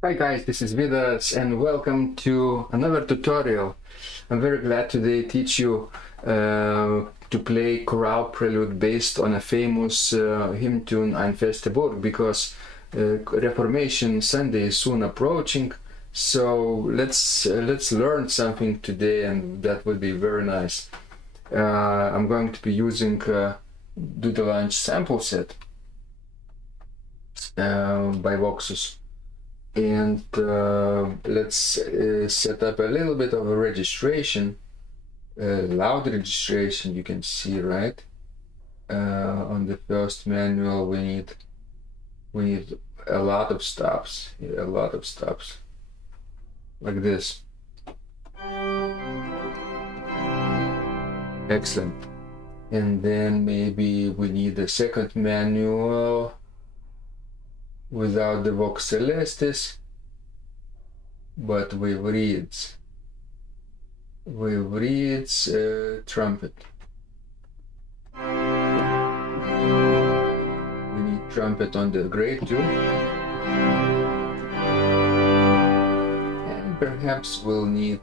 Hi guys, this is Vidas and welcome to another tutorial. I'm very glad today teach you to play Chorale Prelude based on a famous hymn tune EIN FESTE BURG because Reformation Sunday is soon approaching. So let's learn something today, and that would be very nice. I'm going to be using Do the Launch sample set by Voxus. And let's set up a little bit of a registration, loud registration. You can see right on the first manual we need a lot of stops, like this. Excellent. And then maybe we need a second manual without the Vox Celestis, but with reeds. Trumpet. We need trumpet on the grave too. And perhaps we'll need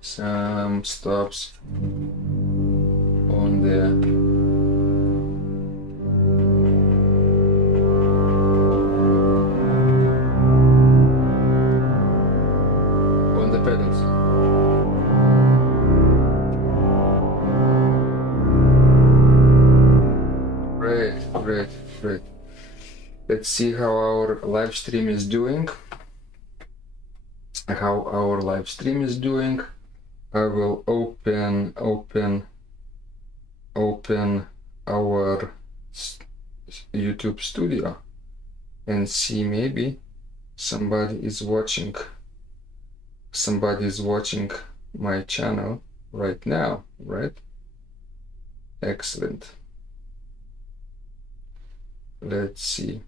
some stops on the pedals. Great. Let's see how our live stream is doing. I will open our YouTube studio and see maybe somebody is watching my channel right now, right? Excellent. Let's see.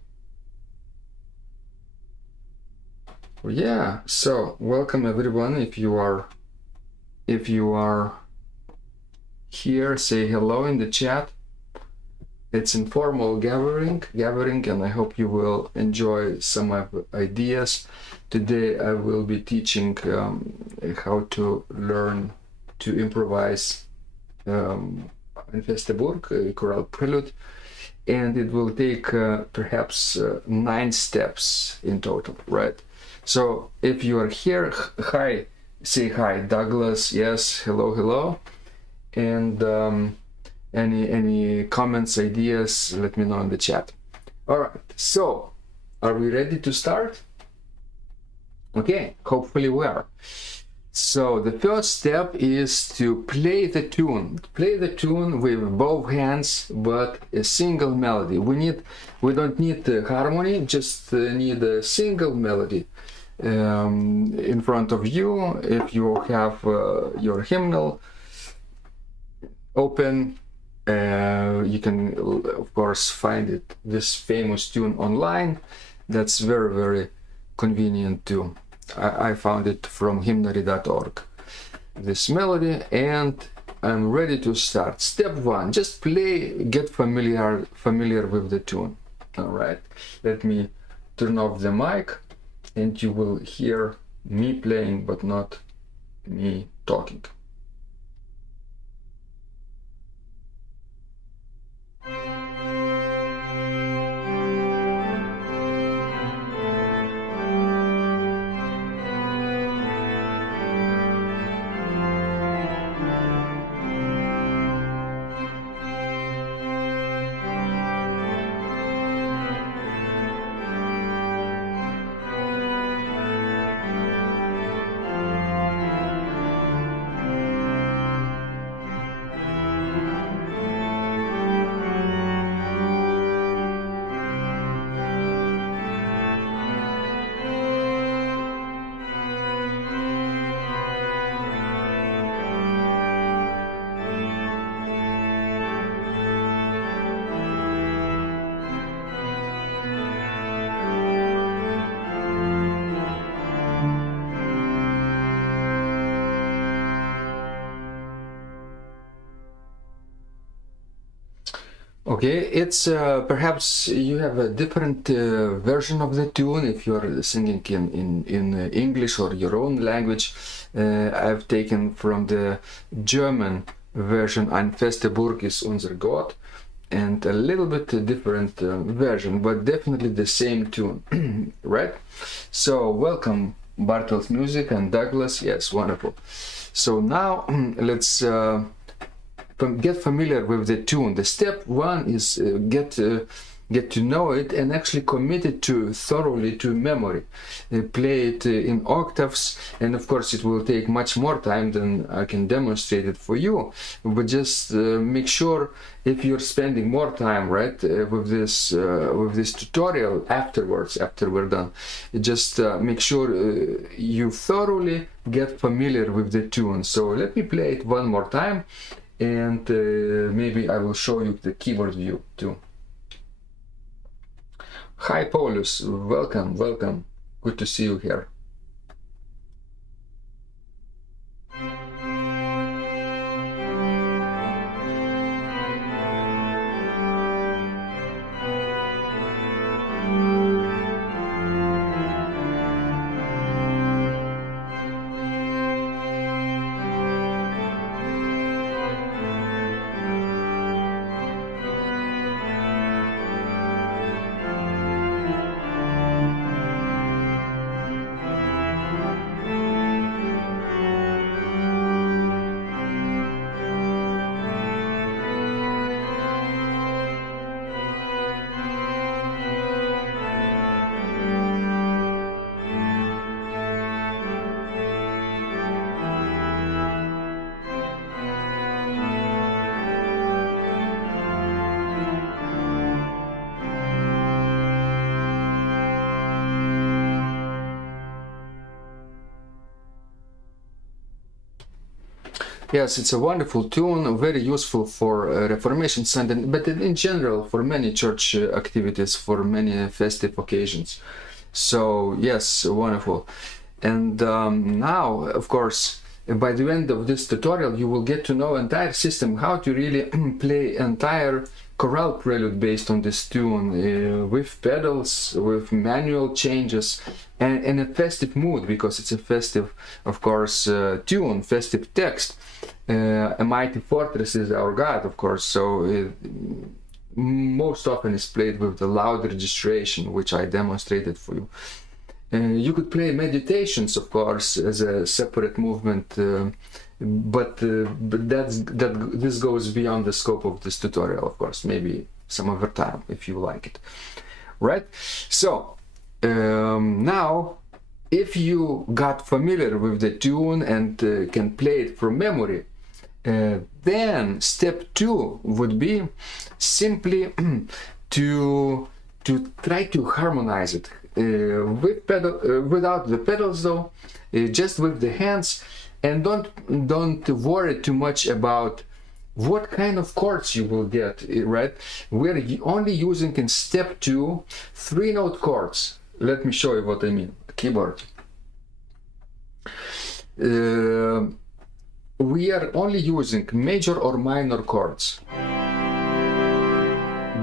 Yeah, so welcome everyone. If you are here, say hello in the chat. It's informal gathering, and I hope you will enjoy some of the ideas. Today I will be teaching how to learn to improvise EIN FESTE BURG, Chorale Prelude, and it will take perhaps 9 steps in total, right? So if you are here, hi, say hi, Douglas. Yes, hello, and any comments, ideas, let me know in the chat. All right, so are we ready to start? Okay, hopefully we are. So the first step is to play the tune with both hands, but a single melody. We don't need the harmony, just need a single melody in front of you. If you have your hymnal open, you can of course find this famous tune online. That's very convenient too. I found it from hymnary.org, this melody, and I'm ready to start. Step 1, just play, get familiar with the tune. All right, let me turn off the mic and you will hear me playing but not me talking. Okay, it's perhaps you have a different version of the tune if you're singing in English or your own language. I've taken from the German version, Ein feste Burg ist unser Gott, and a little bit different version, but definitely the same tune, right? So welcome Bartel's Music and Douglas, yes, wonderful. So now let's get familiar with the tune. The step one is get to know it and actually commit it to thoroughly to memory. Play it in octaves, and of course it will take much more time than I can demonstrate it for you. But just make sure, if you're spending more time, right, with this tutorial afterwards, after we're done, just make sure you thoroughly get familiar with the tune. So let me play it one more time. And maybe I will show you the keyboard view too. Hi Paulus, welcome, welcome. Good to see you here. Yes, it's a wonderful tune, very useful for Reformation Sunday, but in general for many church activities, for many festive occasions. So yes, wonderful. And now, of course, by the end of this tutorial, you will get to know entire system, how to really play entire chorale prelude based on this tune, with pedals, with manual changes, and in a festive mood, because it's a festive, of course, tune, festive text. A mighty fortress is our God, of course, so most often is played with the loud registration, which I demonstrated for you. You could play meditations, of course, as a separate movement, but this goes beyond the scope of this tutorial, of course, maybe some other time if you like it, right? So now, if you got familiar with the tune and can play it from memory, then step two would be simply to try to harmonize it with without the pedals though, just with the hands, and don't worry too much about what kind of chords you will get, right? We're only using in step two 3-note chords. Let me show you what I mean. Keyboard. We are only using major or minor chords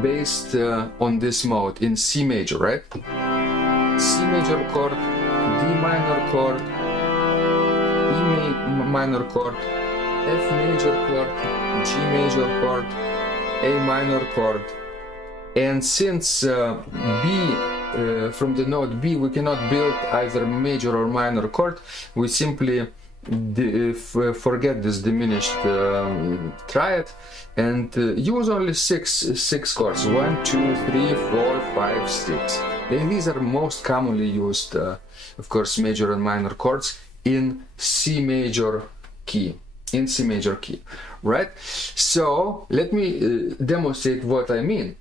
based on this mode in C major, right? C major chord, D minor chord, E minor chord, F major chord, G major chord, A minor chord. And since B, from the note B, we cannot build either major or minor chord, we simply forget this diminished triad and use only six chords: 1, 2, 3, 4, 5, 6. And these are most commonly used, of course, major and minor chords in C major key. In C major key, right? So let me demonstrate what I mean.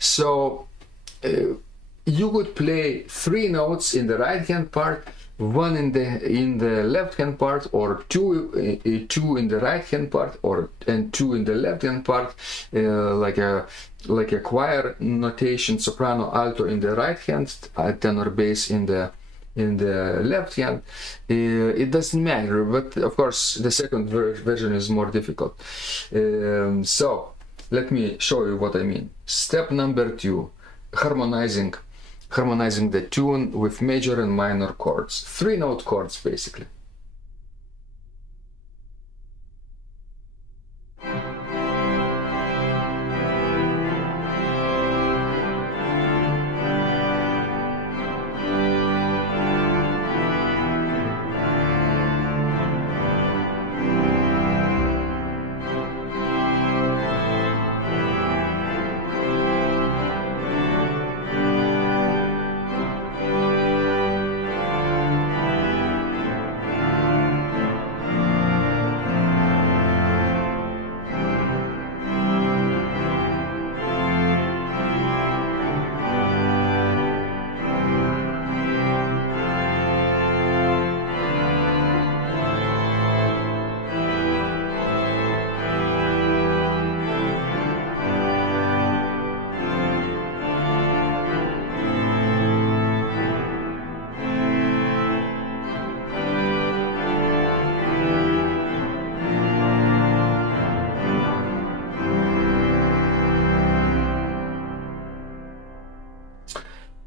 So you could play 3 notes in the right hand part, 1 in the left hand part, or two in the right hand part, and 2 in the left hand part, like a choir notation: soprano, alto in the right hand, tenor, bass in the in the left hand, it doesn't matter, but of course the second version is more difficult. So let me show you what I mean. Step number 2, harmonizing the tune with major and minor chords, 3-note chords basically.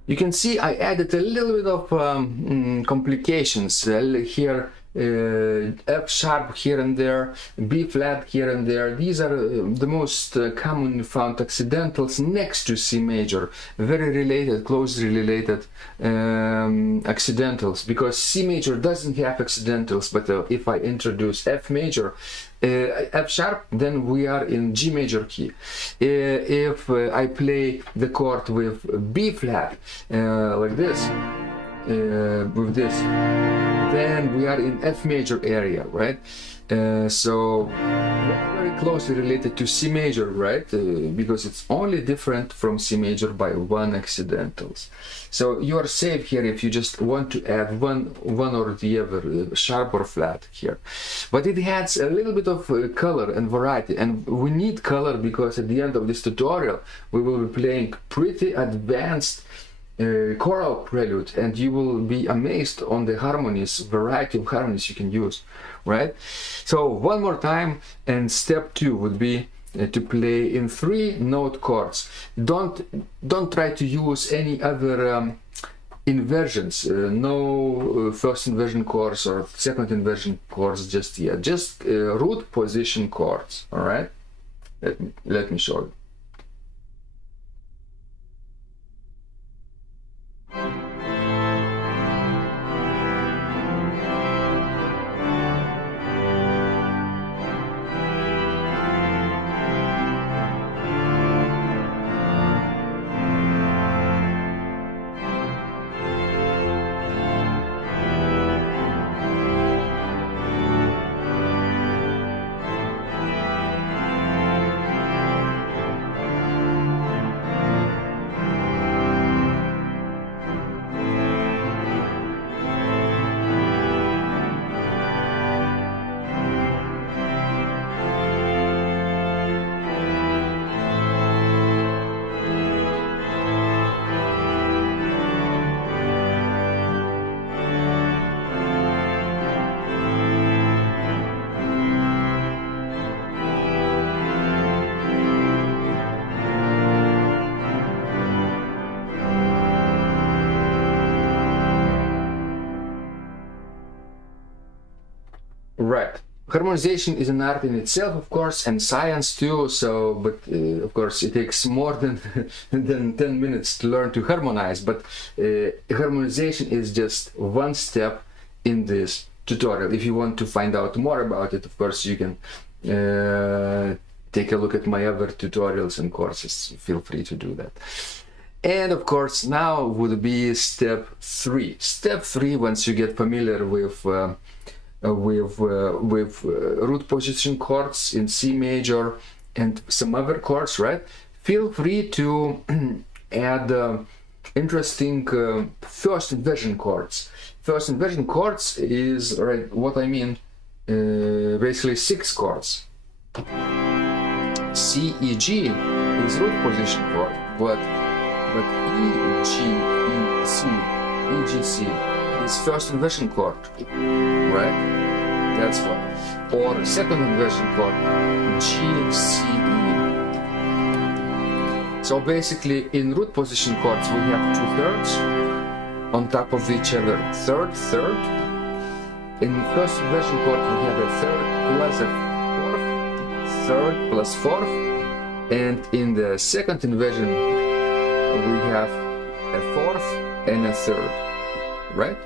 You can see I added a little bit of complications here, F sharp here and there, B flat here and there. These are the most commonly found accidentals next to C major, very related, closely related accidentals, because C major doesn't have accidentals, but if I introduce F major, F sharp, then we are in G major key. If I play the chord with B flat, like this, with this, then we are in F major area, right? So very closely related to C major, right? Because it's only different from C major by 1 accidentals. So you are safe here if you just want to add one or the other, sharp or flat here. But it adds a little bit of color and variety, and we need color because at the end of this tutorial we will be playing pretty advanced chorale prelude, and you will be amazed on the harmonies, variety of harmonies you can use, right? So one more time, and step 2 would be to play in 3-note chords. Don't try to use any other inversions, no first inversion chords or second inversion chords just yet, just root position chords. All right, let me show you. Right. Harmonization is an art in itself, of course, and science too. So, but of course, it takes more than than 10 minutes to learn to harmonize. But harmonization is just one step in this tutorial. If you want to find out more about it, of course, you can take a look at my other tutorials and courses. Feel free to do that. And of course, now would be step 3. Step 3, once you get familiar with root position chords in C major and some other chords, right? Feel free to add interesting first inversion chords. First inversion chords is, right, what I mean, basically 6 chords. C, E, G is root position chord, but E, G, E, C, E, G, C is is first inversion chord, right? That's what. Or second inversion chord, G, C, E. So basically in root position chords we have 2/3 on top of each other, third. In first inversion chord we have a third plus a fourth, third plus fourth, and in the second inversion we have a fourth and a third, right?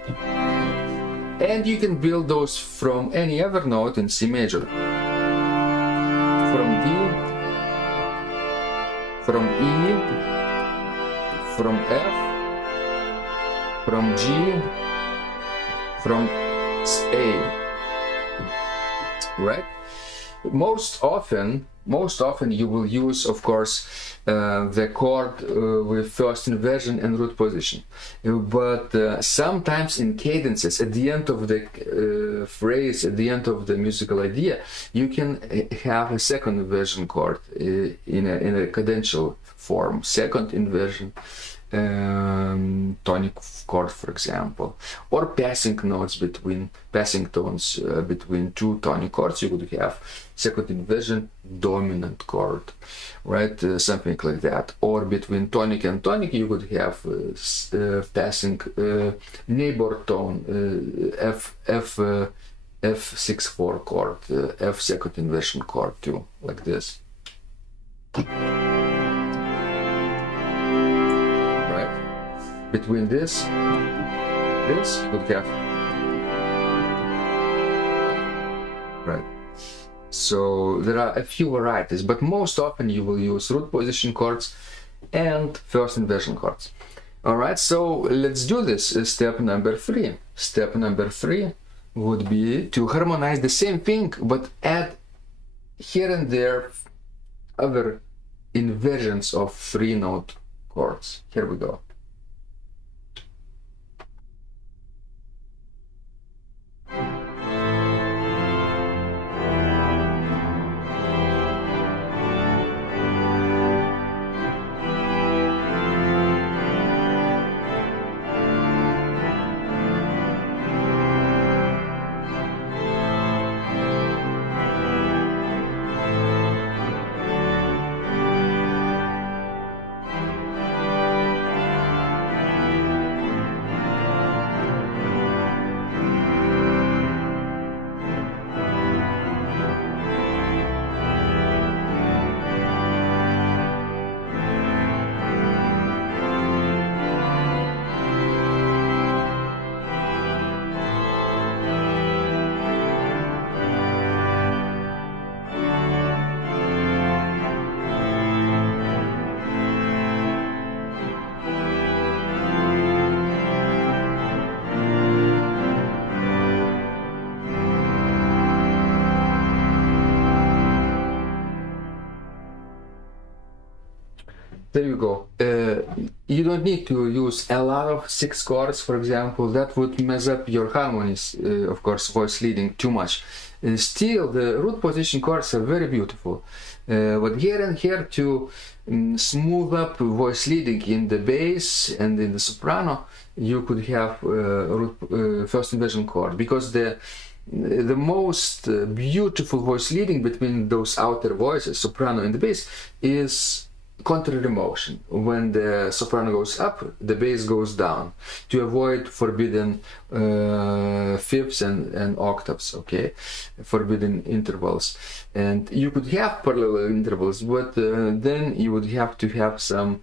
And you can build those from any other note in C major, from D, from E, from F, from G, from A, right? Most often you will use, of course, the chord with first inversion and root position, but sometimes in cadences at the end of the phrase, at the end of the musical idea, you can have a second inversion chord in a cadential form, second inversion tonic chord, for example, or passing tones between two tonic chords. You would have second inversion dominant chord, right? Something like that. Or between tonic and tonic you would have passing neighbor tone, F6/4 chord, F second inversion chord too, like this. Between this would have, right? So there are a few varieties, but most often you will use root position chords and first inversion chords. All right, so let's do this. Step number 3. Step number 3 would be to harmonize the same thing, but add here and there other inversions of 3-note chords. Here we go. There you go. You don't need to use a lot of 6 chords, for example. That would mess up your harmonies, of course, voice leading too much. Still, the root position chords are very beautiful. But here and here to smooth up voice leading in the bass and in the soprano, you could have first inversion chord, because the most beautiful voice leading between those outer voices, soprano and the bass, is contrary motion. When the soprano goes up, the bass goes down, to avoid forbidden fifths and octaves, okay, forbidden intervals. And you could have parallel intervals, but then you would have to have some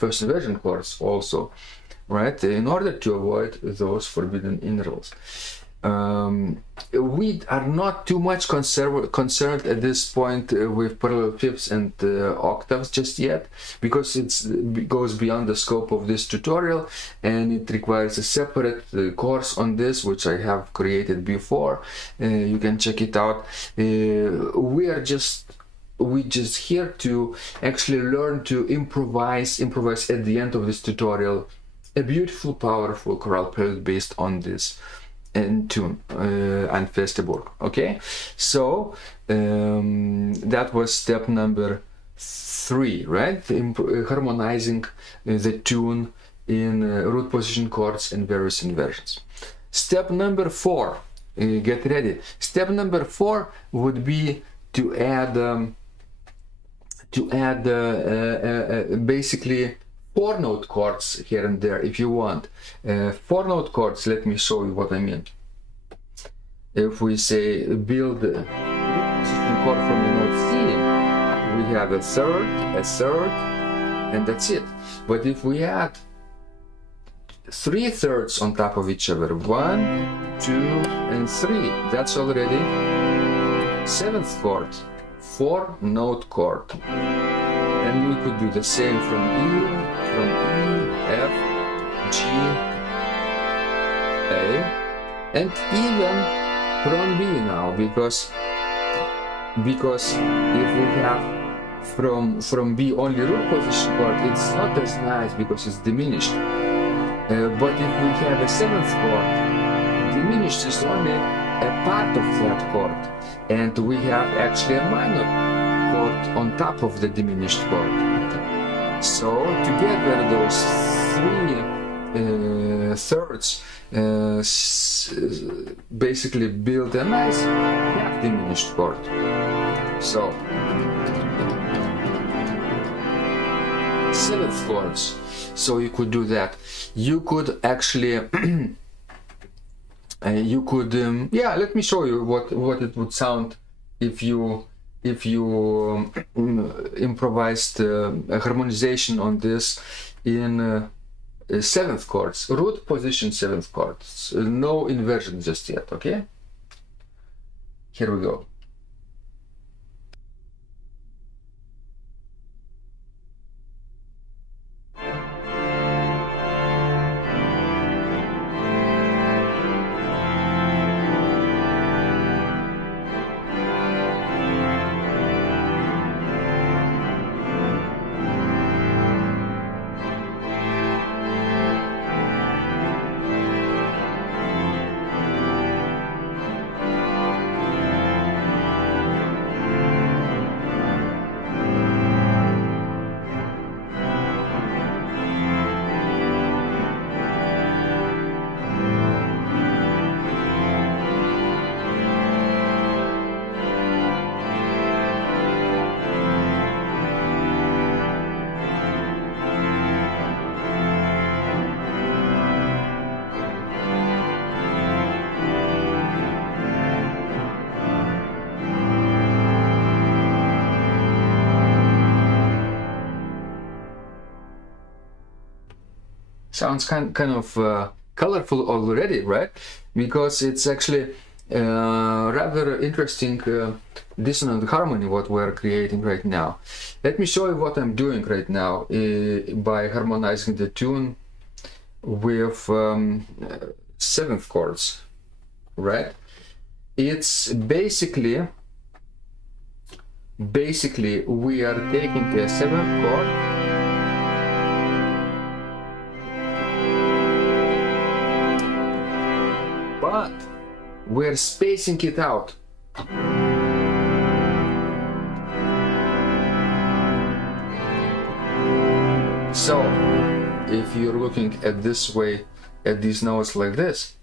first inversion chords also, right, in order to avoid those forbidden intervals. We are not too much concerned at this point with parallel fifths and octaves just yet, because it goes beyond the scope of this tutorial, and it requires a separate course on this, which I have created before. You can check it out. We just here to actually learn to improvise at the end of this tutorial a beautiful, powerful chorale prelude based on this and tune, EIN FESTE BURG. Okay, so that was step number 3, right? Harmonizing the tune in root position chords and various inversions. Step number 4, get ready. Step number 4 would be to add basically 4-note chords here and there if you want. 4-note chords, let me show you what I mean. If we say build a position chord from the note C, we have a third, and that's it. But if we add 3 thirds on top of each other, 1, 2, and 3, that's already 7th chord, 4-note chord. And we could do the same from E, F, G, A, and even from B now, because if we have from B only root position chord, it's not as nice because it's diminished. But if we have a 7th chord, diminished is only a part of that chord, and we have actually a minor chord on top of the diminished chord. So together those 3 thirds basically build a nice half diminished chord. So 7th chords. So you could do that. You could actually you could yeah, let me show you what it would sound if you improvised harmonization on this in 7th chords, root position 7th chords, no inversion just yet. Okay, here we go. Sounds kind of colorful already, right? Because it's actually rather interesting dissonant harmony what we're creating right now. Let me show you what I'm doing right now by harmonizing the tune with 7th chords, right? It's basically we are taking a 7th chord but we're spacing it out. So if you're looking at this way, at these notes like this,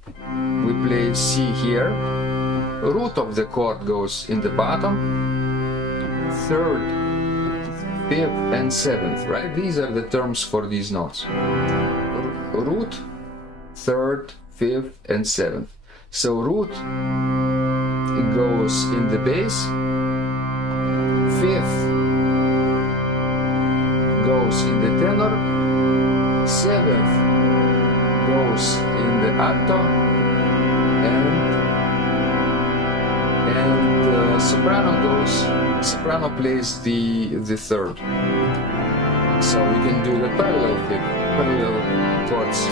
we play C here, root of the chord goes in the bottom, 3rd, 5th and 7th, right? These are the terms for these notes. Root, 3rd, 5th and 7th. So root goes in the bass, 5th goes in the tenor, 7th goes in the alto, and soprano plays the 3rd. So we can do the parallel chords.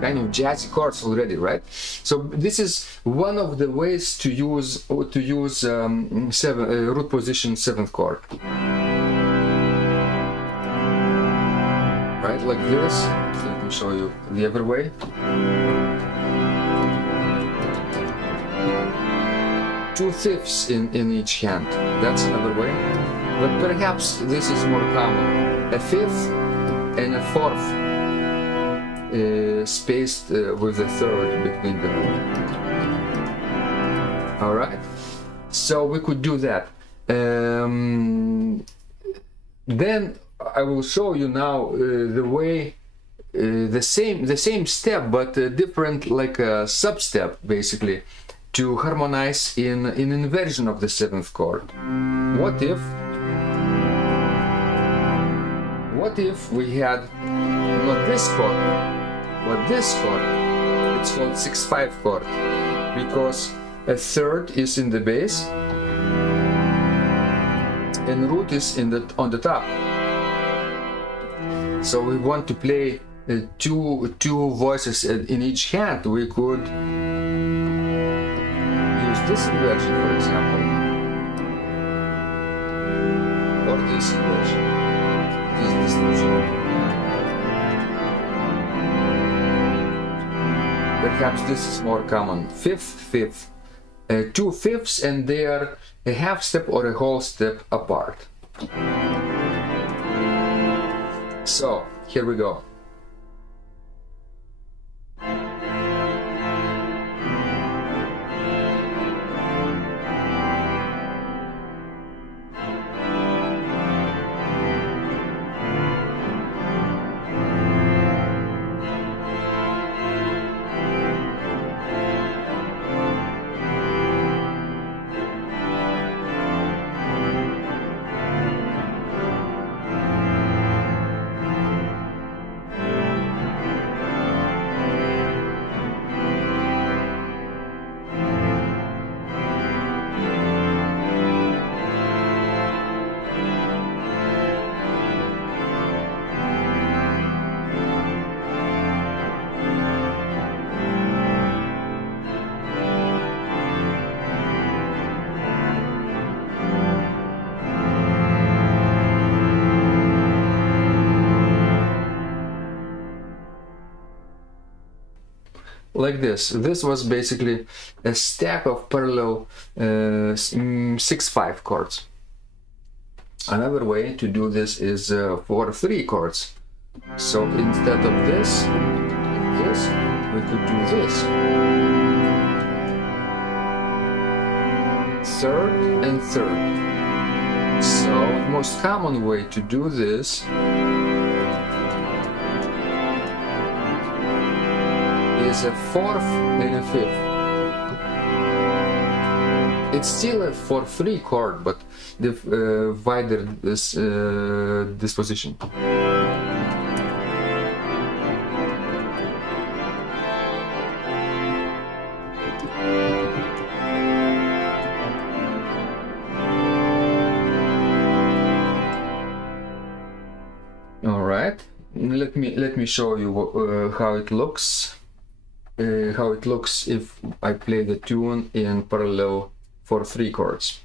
Kind of jazzy chords already, right? So this is one of the ways to use root position 7th chord, right? Like this. me show you the other way. Two fifths in each hand. That's another way. But perhaps this is more common. A fifth and a fourth spaced with a third between them. All right. So we could do that. Then I will show you now the way, the same step, but different, like a sub-step, basically, to harmonize in inversion of the seventh chord. What if we had not this chord, but this chord? It's called 6/5 chord, because a third is in the bass and root is on the top. So we want to play two voices in each hand. We could use this inversion, for example, or this inversion, this distortion. Perhaps this is more common. Fifth, 2/5, and they are a half step or a whole step apart. So here we go. Like this. This was basically a stack of parallel 6/5 chords. Another way to do this is for 3 chords. So instead of this, we could do this. Third and third. So the most common way to do this is a fourth and a fifth. It's still a 4/3 chord, but the wider disposition. All right, let me show you how it looks. How it looks if I play the tune in parallel for 3 chords.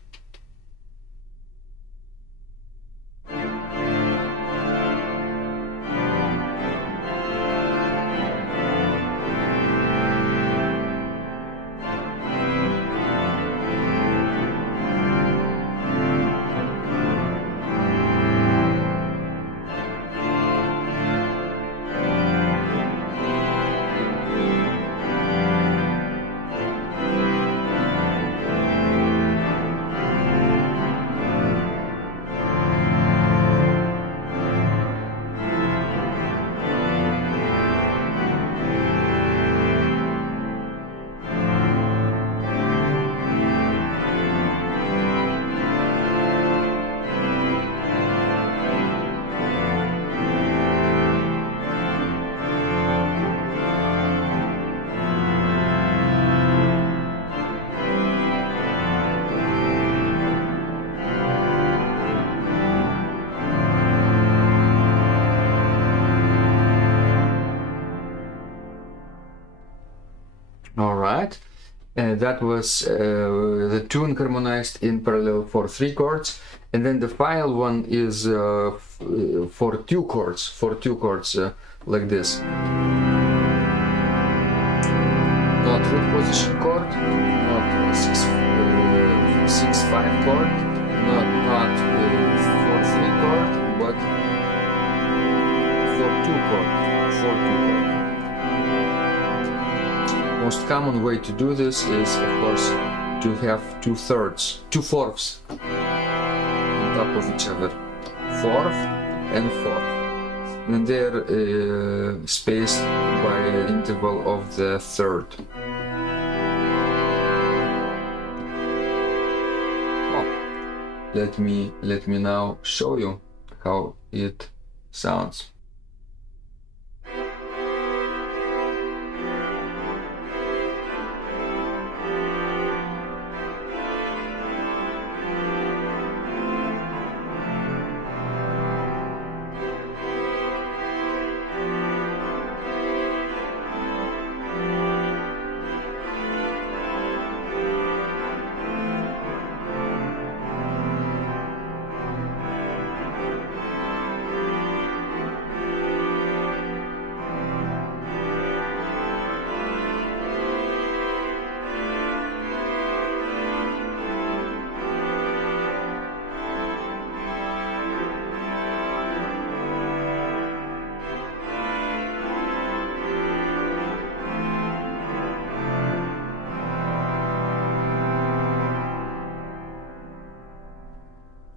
All right, that was the tune harmonized in parallel for 3 chords, and then the final one is for 2 chords, like this. Not root position chord, not 6/5 chord, not 4/3 chord, but 4/2 chord. Most common way to do this is, of course, to have 2/4 on top of each other, 4th and 4th, and they're spaced by an interval of the 1/3. Oh, let me now show you how it sounds.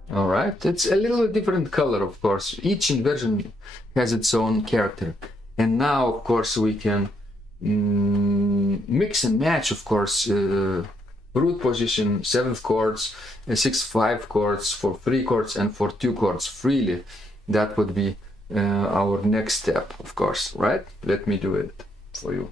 Alright, it's a little different color, of course. Each inversion has its own character. And now, of course, we can mix and match, of course, root position, 7th chords, 6/5 chords for 3 chords and for 2 chords freely. That would be our next step, of course, right? Let me do it for you.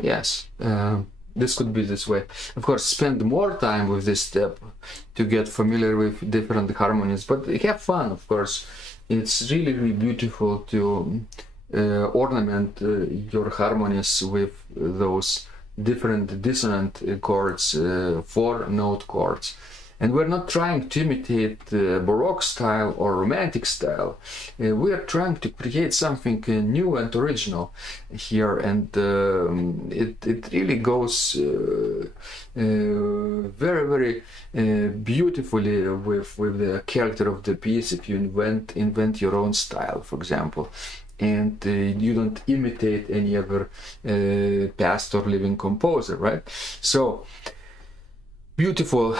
Yes, this could be this way. Of course, spend more time with this step to get familiar with different harmonies, but have fun, of course. It's really, really beautiful to ornament your harmonies with those different dissonant chords, 4-note chords. And we're not trying to imitate Baroque style or Romantic style. We are trying to create something new and original here, and it really goes very, very beautifully with the character of the piece if you invent your own style, for example, and you don't imitate any other past or living composer, right? So beautiful.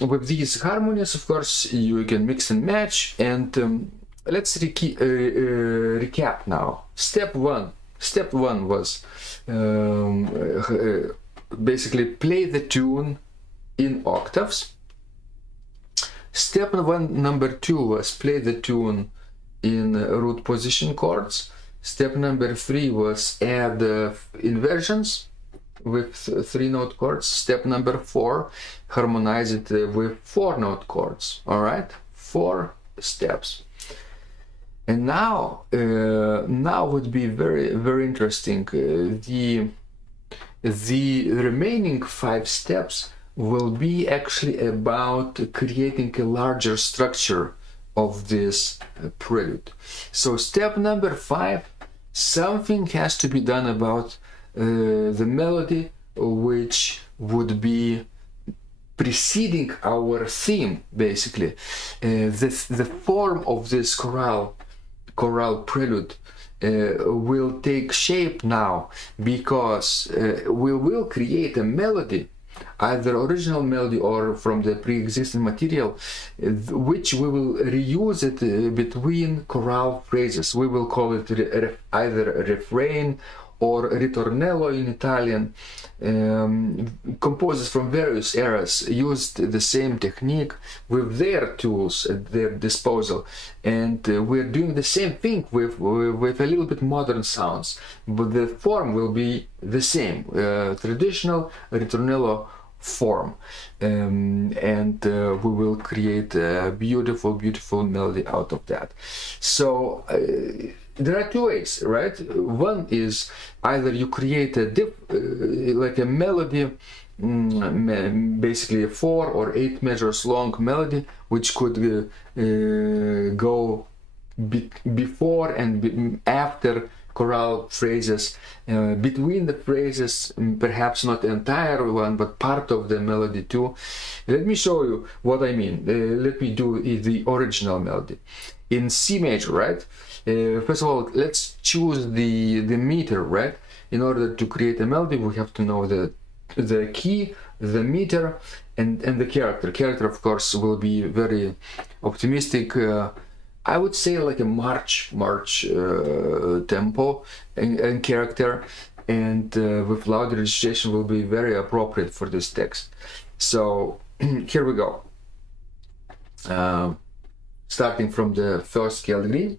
With these harmonies, of course, you can mix and match, and let's recap now. Step one was basically play the tune in octaves. Step number 2 was play the tune in root position chords. Step number 3 was add inversions with 3-note chords. Step number 4, harmonize it with 4-note chords. All right, 4 steps. And now would be very, very interesting. The remaining 5 steps will be actually about creating a larger structure of this prelude. So step number 5, something has to be done about the melody which would be preceding our theme, basically. The form of this chorale prelude will take shape now, because we will create a melody, either original melody or from the pre-existing material, which we will reuse it between chorale phrases. We will call it either refrain or ritornello in Italian. Composers from various eras used the same technique with their tools at their disposal, and we're doing the same thing with a little bit modern sounds, but the form will be the same, traditional ritornello form, and we will create a beautiful melody out of that. So there are two ways, right? One is either you create a like a melody, basically a 4 or 8 measures long melody, which could go before and after chorale phrases, between the phrases, perhaps not the entire one, but part of the melody too. Let me show you what I mean. Let me do the original melody in C major, right? First of all, let's choose the meter, right? In order to create a melody, we have to know the key, the meter, and the character. Character, of course, will be very optimistic. I would say like a march tempo and character, and with loud registration will be very appropriate for this text. So here we go. Starting from the first scale degree,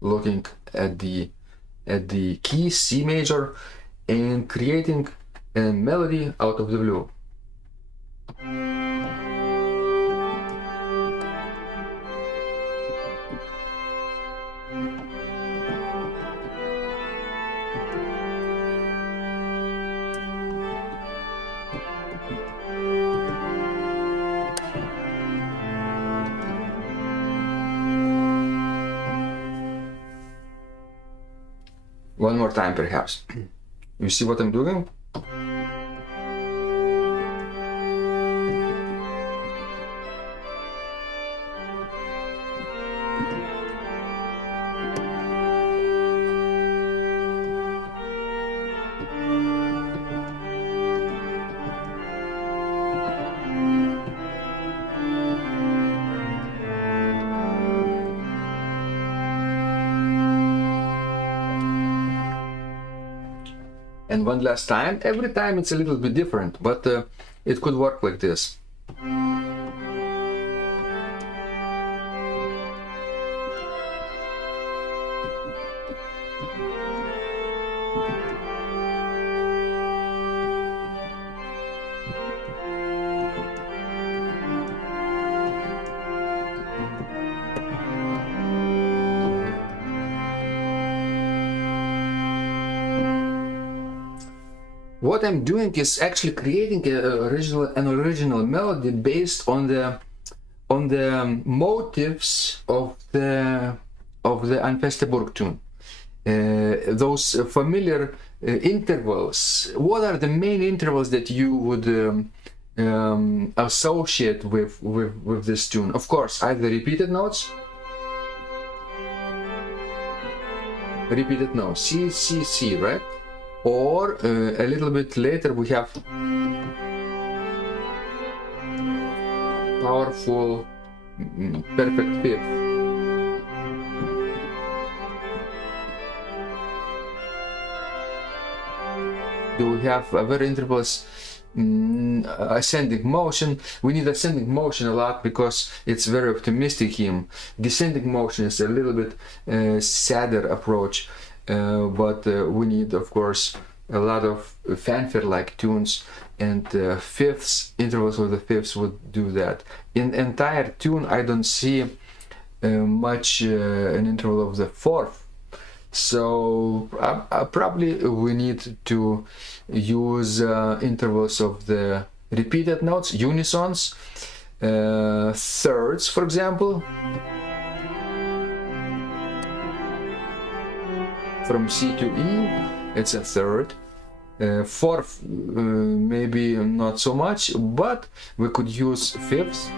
looking at the key C major, and creating a melody out of the blue. One more time, perhaps. You see what I'm doing? And one last time. Every time it's a little bit different, but it could work like this. What I'm doing is actually creating an original melody based on the motives of the EIN FESTE BURG tune. Those familiar intervals. What are the main intervals that you would associate with this tune? Of course, either repeated notes, C, C, C, right? Or a little bit later we have powerful perfect fifth. Do we have other intervals? Ascending motion. We need ascending motion a lot because it's very optimistic hymn. Descending motion is a little bit sadder approach. But we need, of course, a lot of fanfare-like tunes, and fifths, intervals of the fifths would do that. In entire tune, I don't see much an interval of the fourth. So probably we need to use intervals of the repeated notes, unisons, thirds, for example, from C to E, it's a third. Fourth, maybe not so much, but we could use fifths.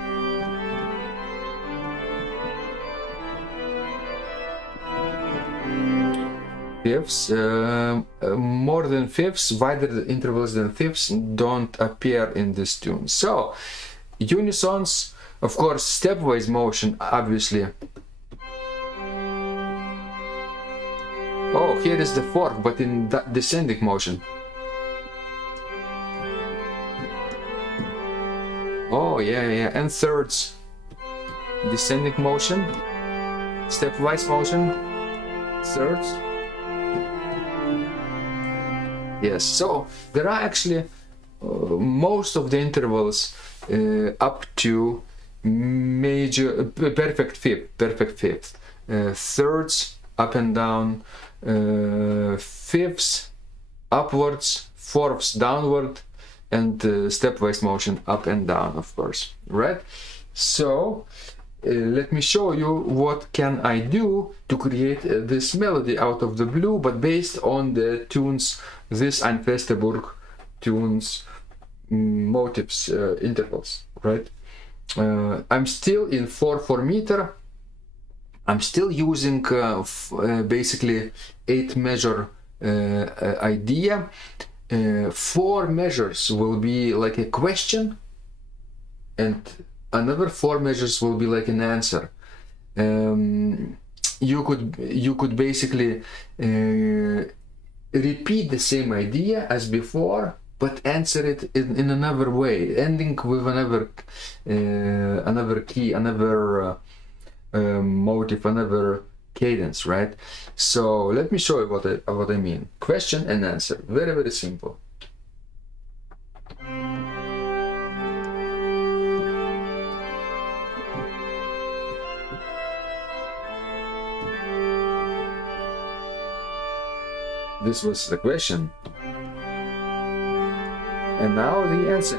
Fifths, more than fifths, wider intervals than fifths don't appear in this tune. So, unisons, of course, stepwise motion, obviously. Oh, here is the fourth, but in descending motion. Oh, yeah, and thirds, descending motion, stepwise motion, thirds. Yes, so there are actually most of the intervals up to major perfect fifth, thirds up and down, fifths upwards, fourths downward, and stepwise motion up and down, of course, right? So let me show you what can I do to create this melody out of the blue, but based on the tunes, this EIN FESTE BURG tunes, motives, intervals, right? I'm still in 4/4 meter. I'm still using basically 8 measure idea. 4 measures will be like a question, and another 4 measures will be like an answer. You could basically repeat the same idea as before, but answer it in another way, ending with another key, another motive, another cadence, right? So let me show you what I mean. Question and answer, very, very simple. This was the question, and now the answer.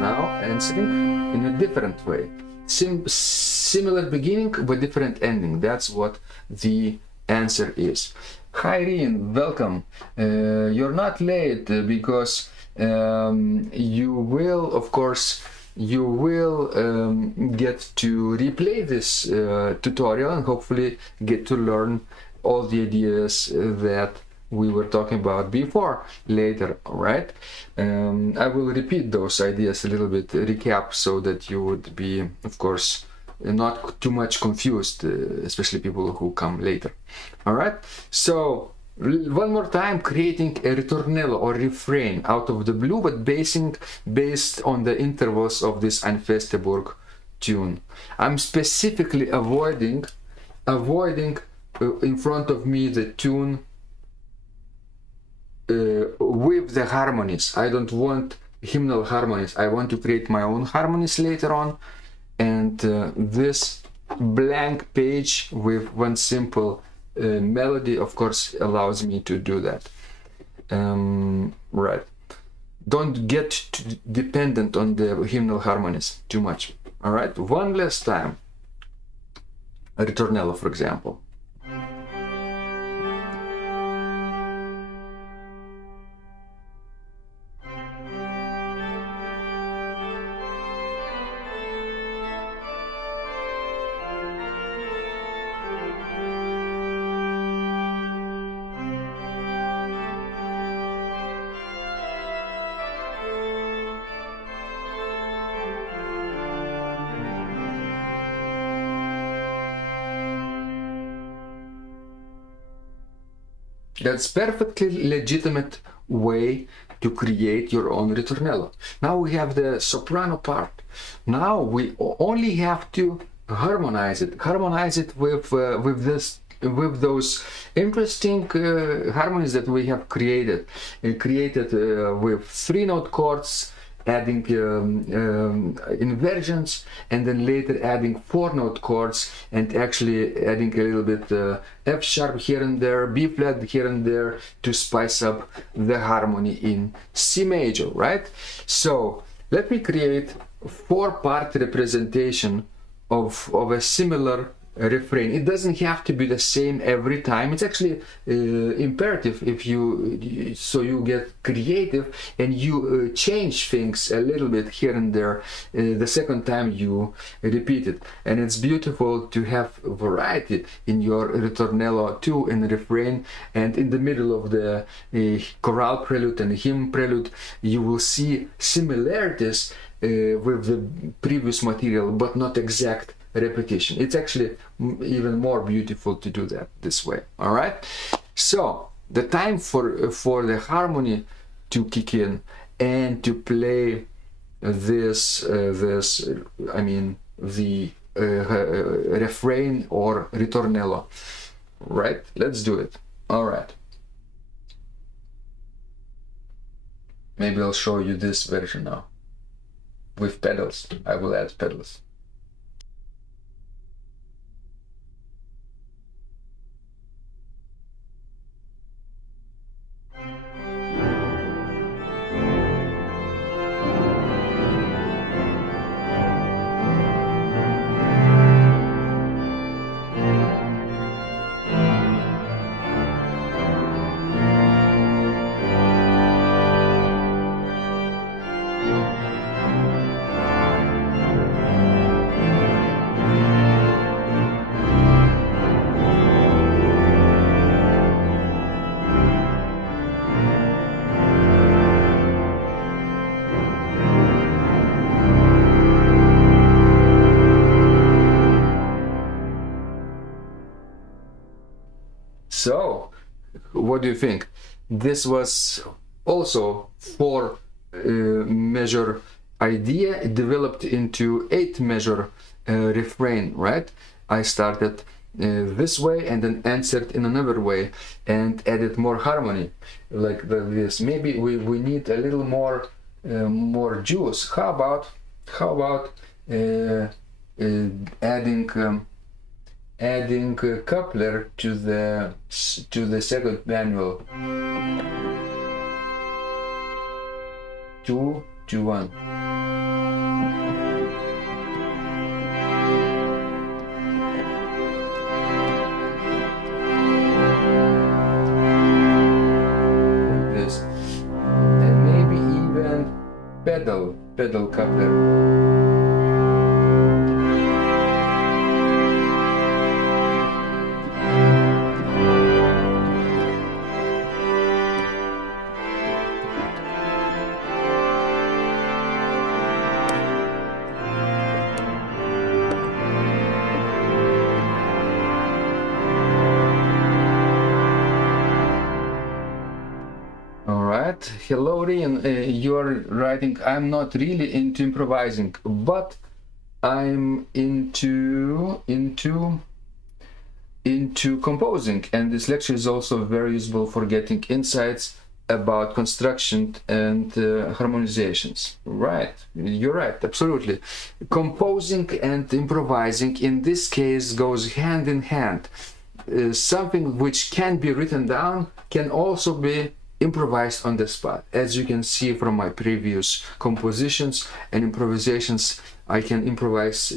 Now answering in a different way. Similar beginning but different ending. That's what the answer is. Hi Rian, welcome. You're not late because you will, of course, get to replay this tutorial and hopefully get to learn all the ideas that we were talking about before later, right? I will repeat those ideas a little bit, recap, so that you would be, of course, not too much confused, especially people who come later. All right, so one more time, creating a ritornello or refrain out of the blue, but based on the intervals of this EIN FESTE BURG tune. I'm specifically avoiding in front of me the tune with the harmonies. I don't want hymnal harmonies. I want to create my own harmonies later on, and this blank page with one simple melody, of course, allows me to do that. Right. Don't get too dependent on the hymnal harmonies too much. All right. One last time. A ritornello, for example. That's perfectly legitimate way to create your own ritornello. Now we have the soprano part. Now we only have to harmonize it with those interesting harmonies that we have created with 3-note chords adding inversions, and then later adding 4-note chords and actually adding a little bit F sharp here and there, B flat here and there to spice up the harmony in C major, right? So let me create 4-part representation of a similar refrain. It doesn't have to be the same every time. It's actually imperative if you so you get creative and you change things a little bit here and there the second time you repeat it. And it's beautiful to have variety in your ritornello too, in the refrain, and in the middle of the chorale prelude and hymn prelude you will see similarities with the previous material, but not exact repetition. It's actually even more beautiful to do that this way. All right, so the time for the harmony to kick in and to play this I mean the refrain or ritornello, right? Let's do it. All right, maybe I'll show you this version now with pedals. I will add pedals. So, what do you think? This was also 4-measure idea developed into 8-measure refrain, right? I started this way and then answered in another way and added more harmony like this. Maybe we need a little more juice. How about adding a coupler to the second manual. 2 to 1. Like this, and maybe even pedal coupler. Hello, Rian. You're writing, I'm not really into improvising, but I'm into composing, and this lecture is also very useful for getting insights about construction and harmonizations. Right, you're right, absolutely. Composing and improvising in this case goes hand in hand. Something which can be written down can also be improvised on the spot. As you can see from my previous compositions and improvisations, I can improvise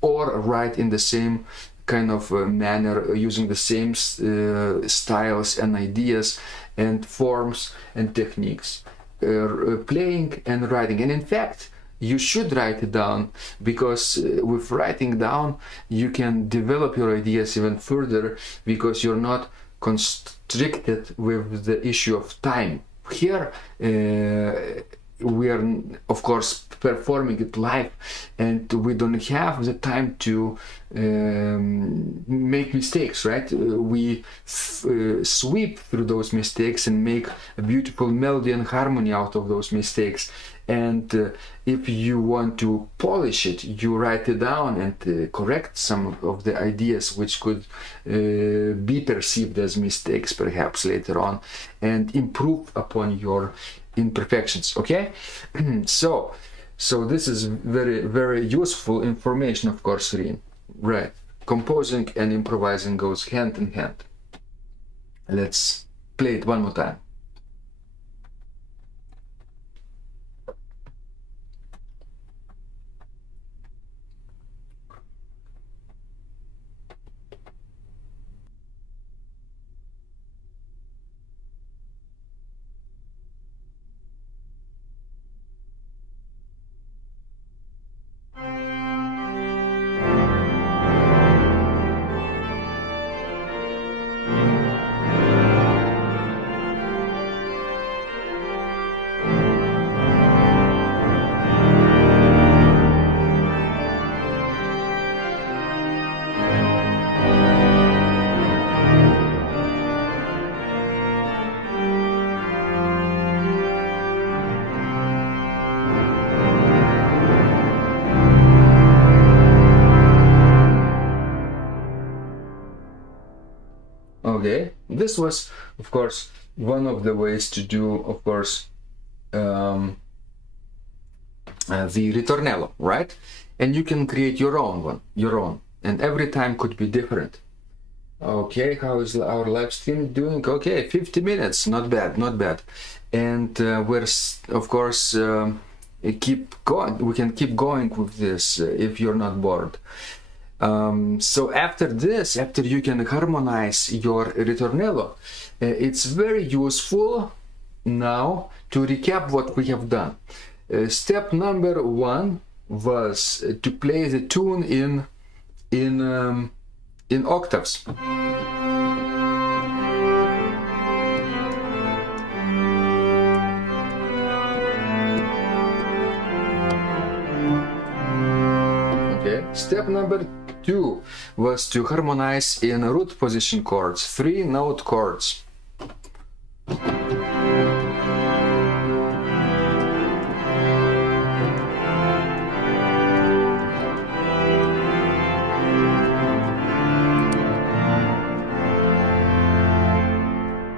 or write in the same kind of manner, using the same styles and ideas and forms and techniques, playing and writing. And in fact, you should write it down, because with writing down you can develop your ideas even further, because you're not constricted with the issue of time. Here we are of course performing it live, and we don't have the time to make mistakes, right? We sweep through those mistakes and make a beautiful melody and harmony out of those mistakes. and if you want to polish it, you write it down and correct some of the ideas which could be perceived as mistakes perhaps later on, and improve upon your imperfections. Okay. So this is very useful information, of course, Rin. Right. Composing and improvising goes hand in hand. Let's play it one more time. Okay, this was, of course, one of the ways to do, of course, the ritornello, right? And you can create your own one, and every time could be different. Okay, how is our live stream doing? Okay, 50 minutes, not bad, not bad. And we're, of course, keep going. We can keep going with this if you're not bored. So after this, after you can harmonize your ritornello, it's very useful now to recap what we have done. Step number 1 was to play the tune in octaves. Okay. Step number 2 was to harmonize in root position chords, 3-note chords.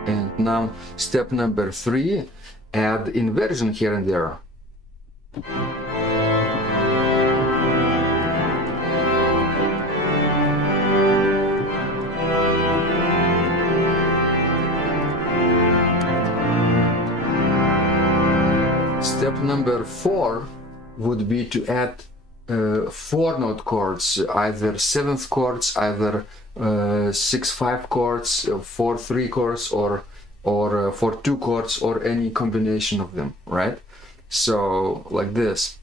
And now step number 3, add inversion here and there. Step number 4 would be to add 4-note chords, either 7th chords, either 6-5 chords, 4-3 chords, or 4-2 chords, or any combination of them, right? So like this.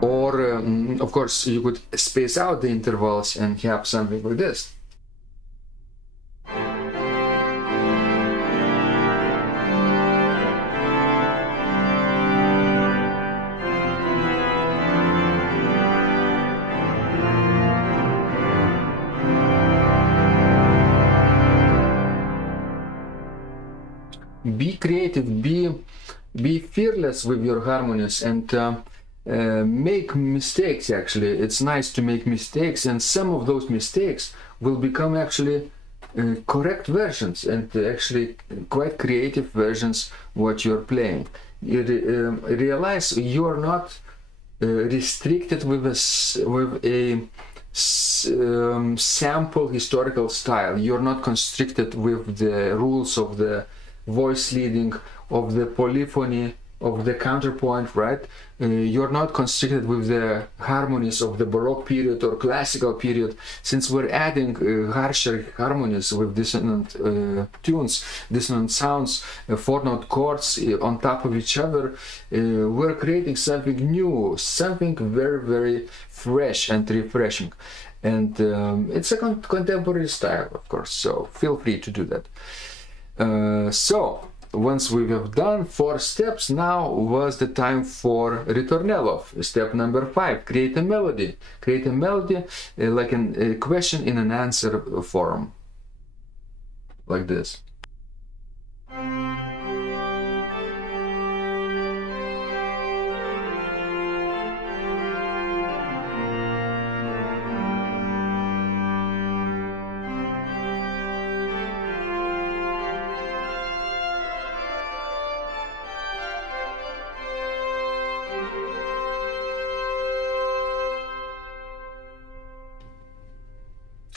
Or, of course, you could space out the intervals and have something like this. Be creative, be fearless with your harmonies, and make mistakes. Actually, it's nice to make mistakes, and some of those mistakes will become actually correct versions, and actually quite creative versions what you're playing. You realize you're not restricted with a sample historical style. You're not constricted with the rules of the voice leading, of the polyphony, of the counterpoint, right? You're not constricted with the harmonies of the Baroque period or classical period. Since we're adding harsher harmonies with dissonant tunes, dissonant sounds, 4-note chords on top of each other, we're creating something new, something very, very fresh and refreshing. and it's a contemporary style, of course, so feel free to do that. So once we have done 4 steps, now was the time for ritornello. Step number 5, create a melody. Create a melody like a question in an answer form, like this.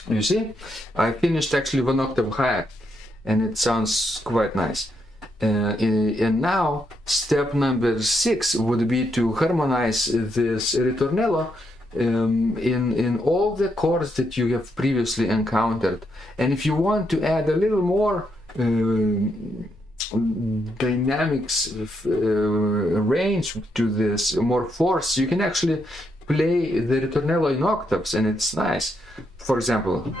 You see, I finished actually 1 octave higher, and it sounds quite nice. And now step number 6 would be to harmonize this ritornello in all the chords that you have previously encountered. And if you want to add a little more dynamics range to this, more force, you can actually play the ritornello in octaves, and it's nice. For example,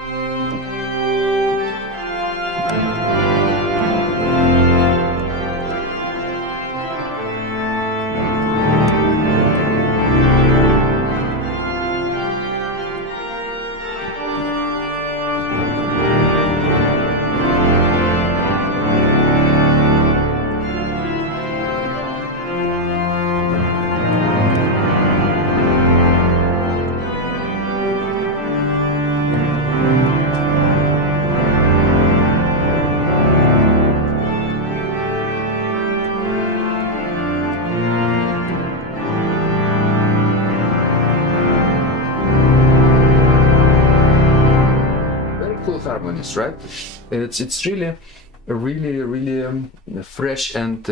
harmonies, right? It's really fresh and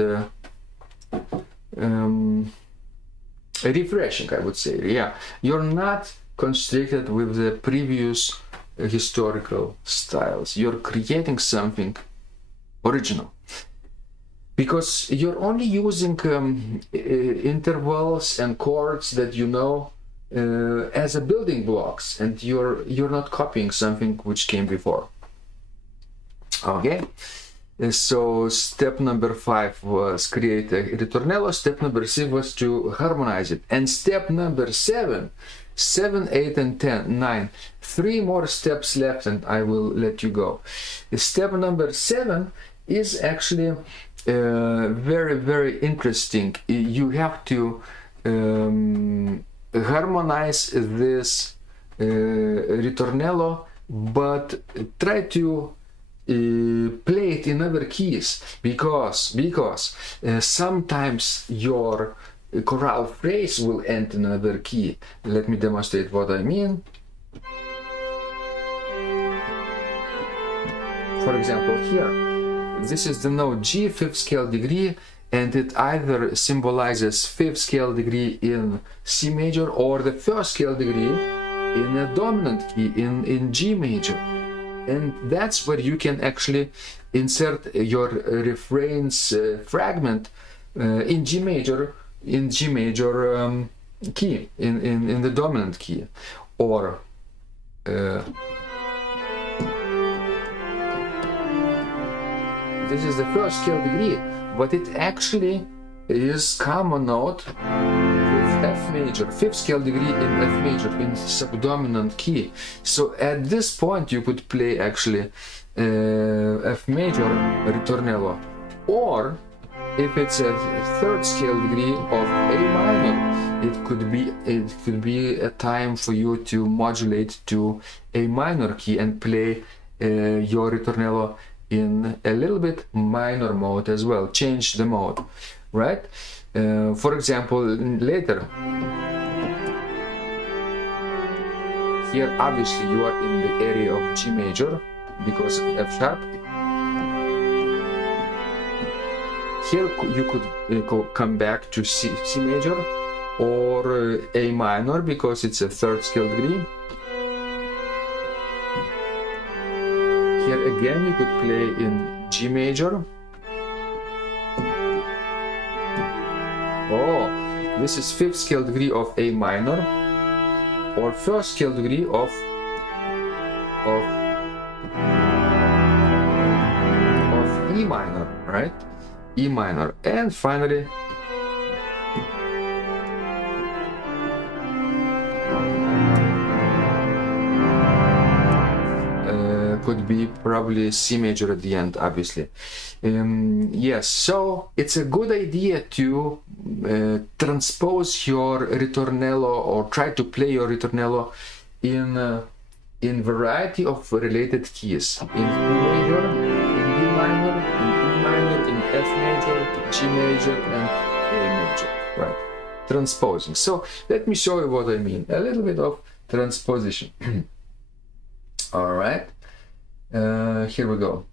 refreshing, I would say. Yeah, you're not constricted with the previous historical styles. You're creating something original because you're only using intervals and chords that you know as a building blocks, and you're not copying something which came before. Okay, so step number 5 was create a ritornello. Step number 6 was to harmonize it, and step number 7, 8 and 10, 9, 3 more steps left, and I will let you go. Step number 7 is actually very interesting. You have to harmonize this ritornello, but try to play it in other keys, because sometimes your chorale phrase will end in another key. Let me demonstrate what I mean. For example, here, this is the note G, 5th scale degree, and it either symbolizes 5th scale degree in C major or the 1st scale degree in a dominant key in G major. And that's where you can actually insert your refrains fragment in G major key, in the dominant key, or this is the 1st scale degree, but it actually is common note with F major, 5th scale degree in F major, in subdominant key. So at this point you could play actually F major ritornello, or if it's a 3rd scale degree of A minor, it could be a time for you to modulate to A minor key and play your ritornello in a little bit minor mode as well. Change the mode, right? For example, later, here obviously you are in the area of G major because of F sharp. Here you could come back to C major or A minor because it's a 3rd scale degree. Here again you could play in G major. Oh, this is 5th scale degree of A minor or 1st scale degree of of E minor, right? E minor, and finally could be probably C major at the end, obviously. Yes, so it's a good idea to transpose your ritornello or try to play your ritornello in variety of related keys. In C major, in D minor, in E minor, in F major, G major, and A major, right? Transposing. So let me show you what I mean. A little bit of transposition. All right. Here we go.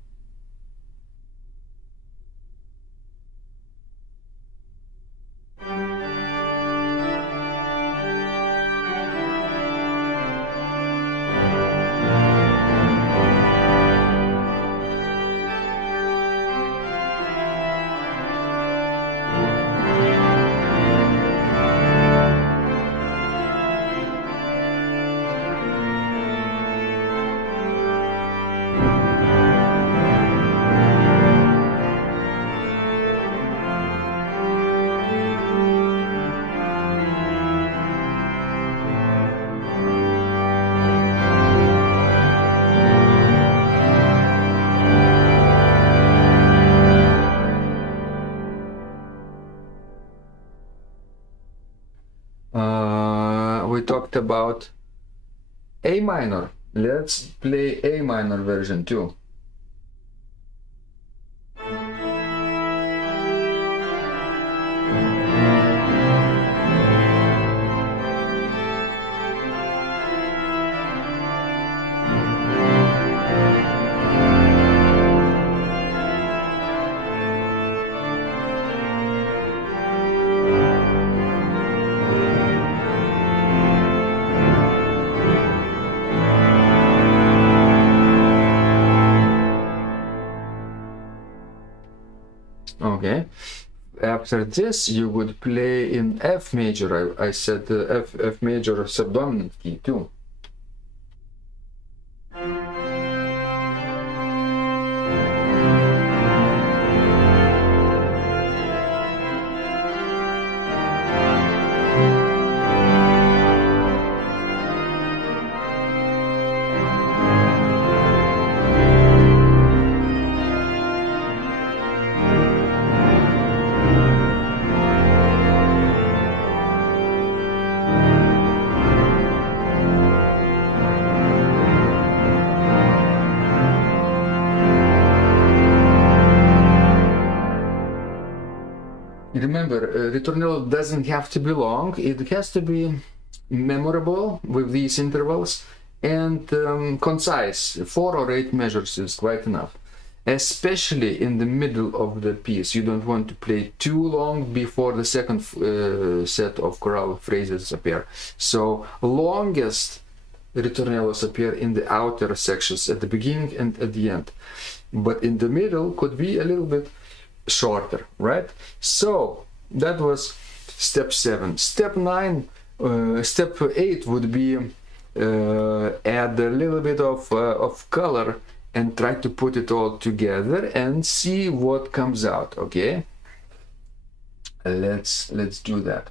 We talked about A minor. Let's play A minor version too. Okay, after this you would play in F major. I said F major subdominant key too. Remember, ritornello doesn't have to be long, it has to be memorable with these intervals and concise. 4 or 8 measures is quite enough, especially in the middle of the piece. You don't want to play too long before the second set of chorale phrases appear. So longest ritornellos appear in the outer sections at the beginning and at the end, but in the middle could be a little bit shorter, right? So that was step 7. Step 8 would be add a little bit of color and try to put it all together and see what comes out. Okay, let's do that.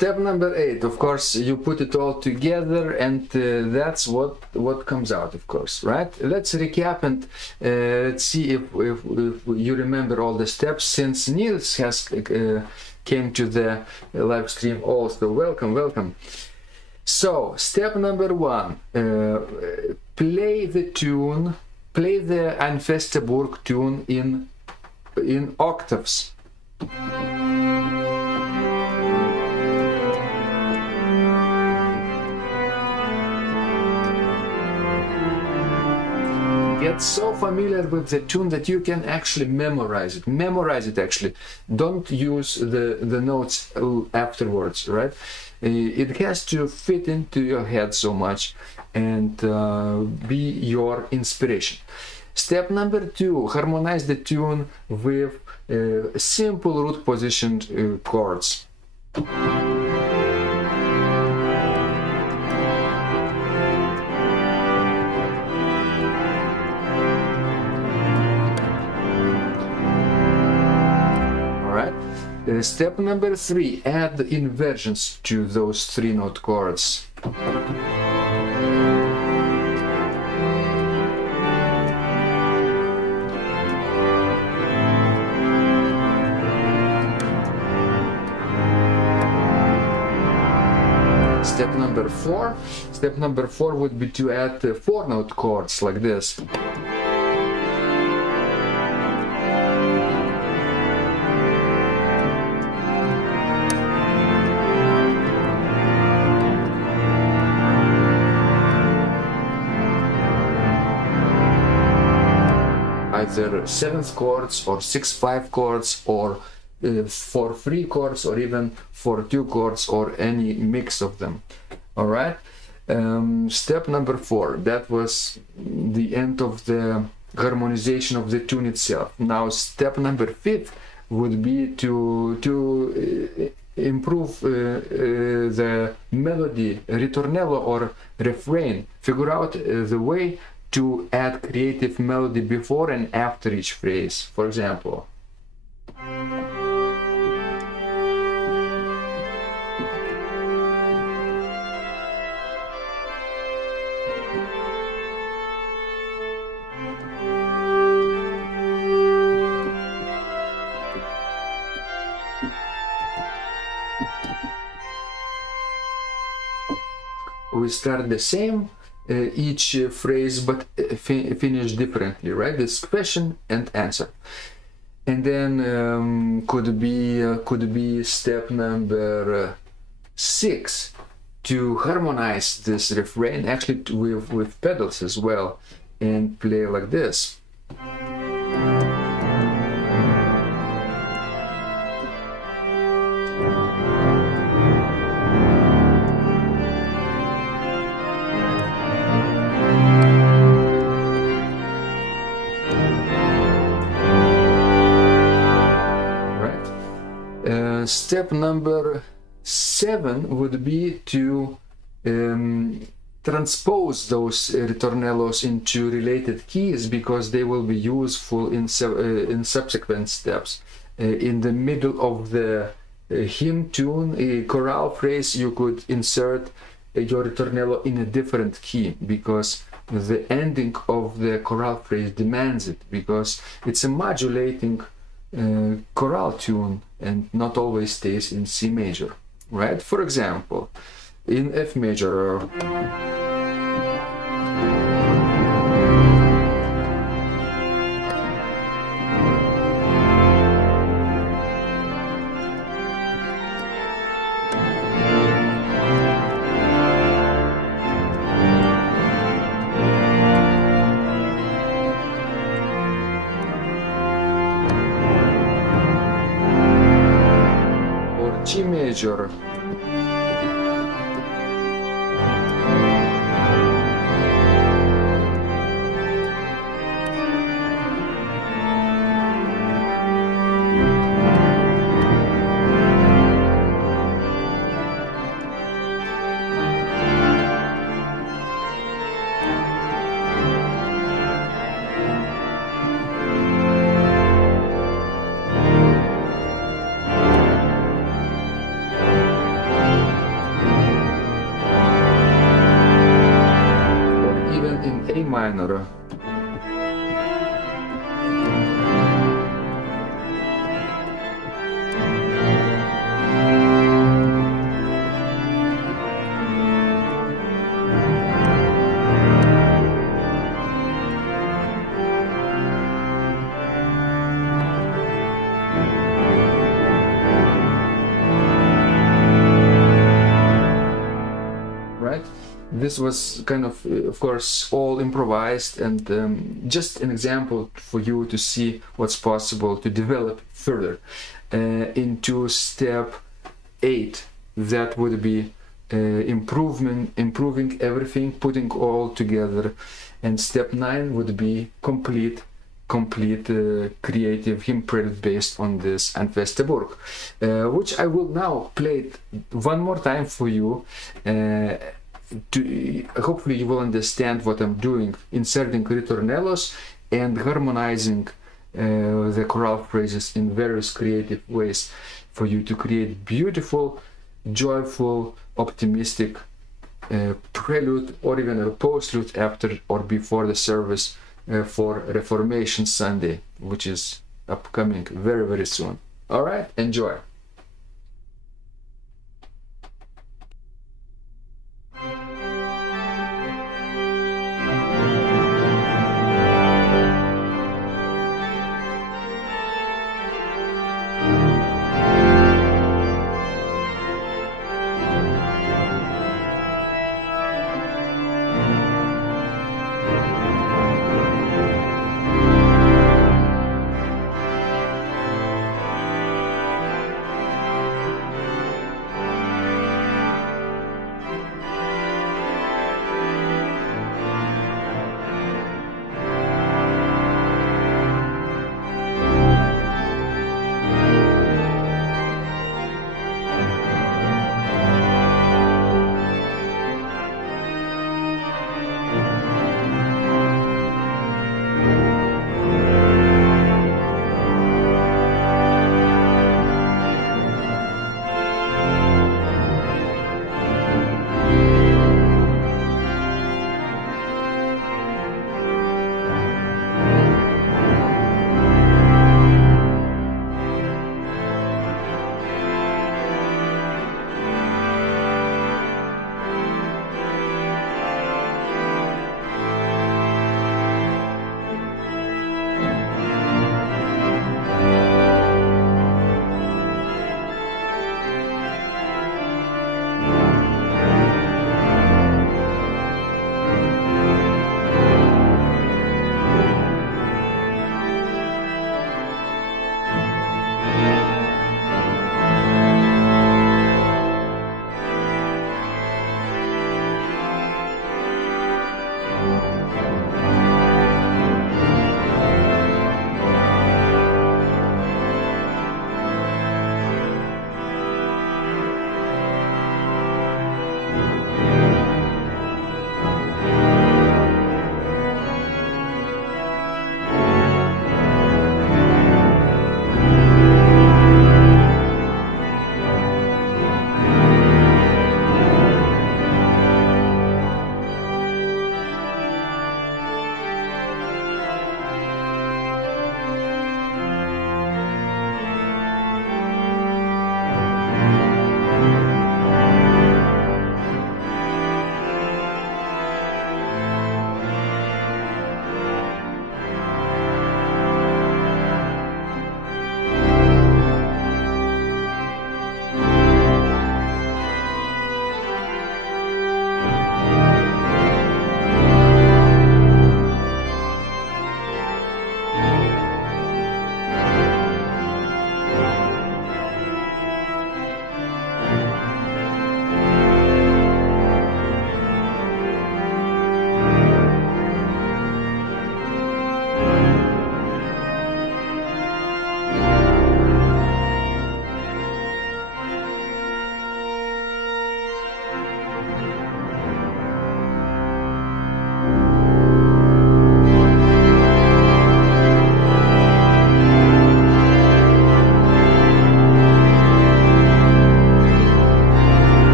Step number 8, of course, you put it all together, and that's what comes out, of course, right? Let's recap and let's see if you remember all the steps. Since Niels has came to the live stream also, welcome. So, step number 1, play the EIN FESTE BURG tune in octaves. Get so familiar with the tune that you can actually memorize it. Memorize it actually. Don't use the notes afterwards, right? It has to fit into your head so much and be your inspiration. Step number 2, harmonize the tune with simple root positioned chords. Step number 3, add inversions to those 3-note chords. Step number 4 would be to add 4-note chords like this. Either 7th chords or 6/5 chords or 4/3 chords or even 4/2 chords or any mix of them. All right. Step number 4, that was the end of the harmonization of the tune itself. Now step number 5 would be to improve the melody, ritornello or refrain. Figure out the way to add creative melody before and after each phrase. For example, we start the same each phrase but finish differently, right? This question and answer. And then could be step number 6 to harmonize this refrain actually with pedals as well and play like this. Step number 7 would be to transpose those ritornellos into related keys, because they will be useful in subsequent steps. In the middle of the hymn tune, a chorale phrase, you could insert your ritornello in a different key, because the ending of the chorale phrase demands it, because it's a modulating chorale tune and not always stays in C major, right? For example, in F major, G major, minor. Right? This was kind of course, all improvised, and just an example for you to see what's possible to develop further. Into step 8, that would be improving everything, putting all together, and step 9 would be complete creative hymn prelude based on this EIN FESTE BURG, which I will now play it one more time for you. Hopefully you will understand what I'm doing, inserting ritornellos and harmonizing the chorale phrases in various creative ways for you to create beautiful, joyful, optimistic prelude, or even a postlude after or before the service for Reformation Sunday, which is upcoming very, very soon. All right, enjoy.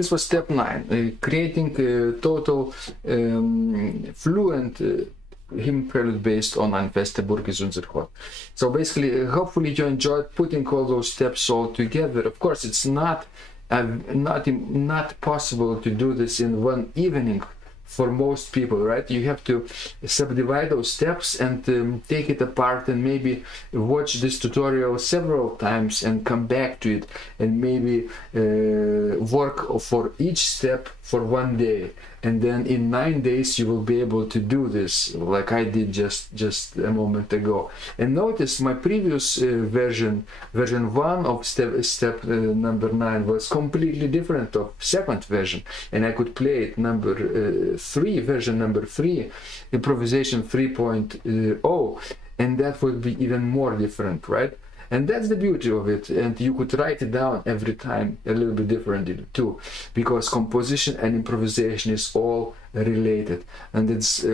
this was step 9, creating a total fluent hymn prelude based on EIN FESTE BURG is unser Chor. So basically, hopefully you enjoyed putting all those steps all together. Of course, it's not possible to do this in one evening for most people, right? You have to subdivide those steps and take it apart, and maybe watch this tutorial several times and come back to it, and maybe work for each step for one day, and then in 9 days you will be able to do this like I did just a moment ago. And notice my previous version 1 of step number 9 was completely different of second version, and I could play it version number 3, improvisation 3.0, and that would be even more different, right? And that's the beauty of it, and you could write it down every time a little bit differently too, because composition and improvisation is all related, and it's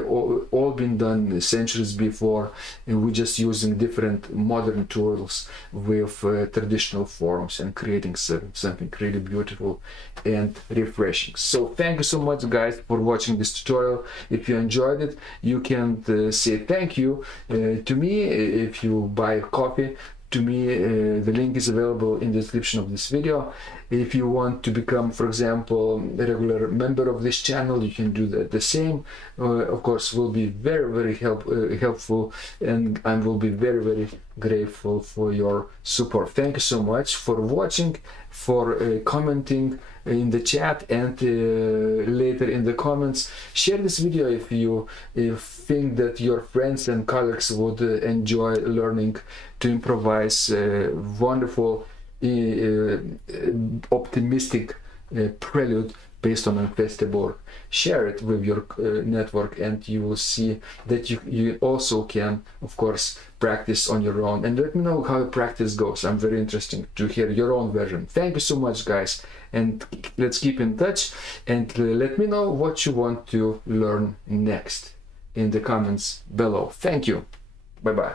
all been done centuries before, and we're just using different modern tools with traditional forms and creating something really beautiful and refreshing. So thank you so much, guys, for watching this tutorial. If you enjoyed it, you can say thank you to me if you buy a copy. To me, the link is available in the description of this video. If you want to become, for example, a regular member of this channel, you can do the same. Of course, will be very helpful, and I will be very grateful for your support. Thank you so much for watching, for commenting in the chat, and later in the comments. Share this video if you think that your friends and colleagues would enjoy learning to improvise wonderful, optimistic prelude based on EIN FESTE BURG. Share it with your network, and you will see that you also can, of course, practice on your own. And let me know how the practice goes. I'm very interested to hear your own version. Thank you so much, guys, and let's keep in touch, and let me know what you want to learn next in the comments below. Thank you. Bye bye.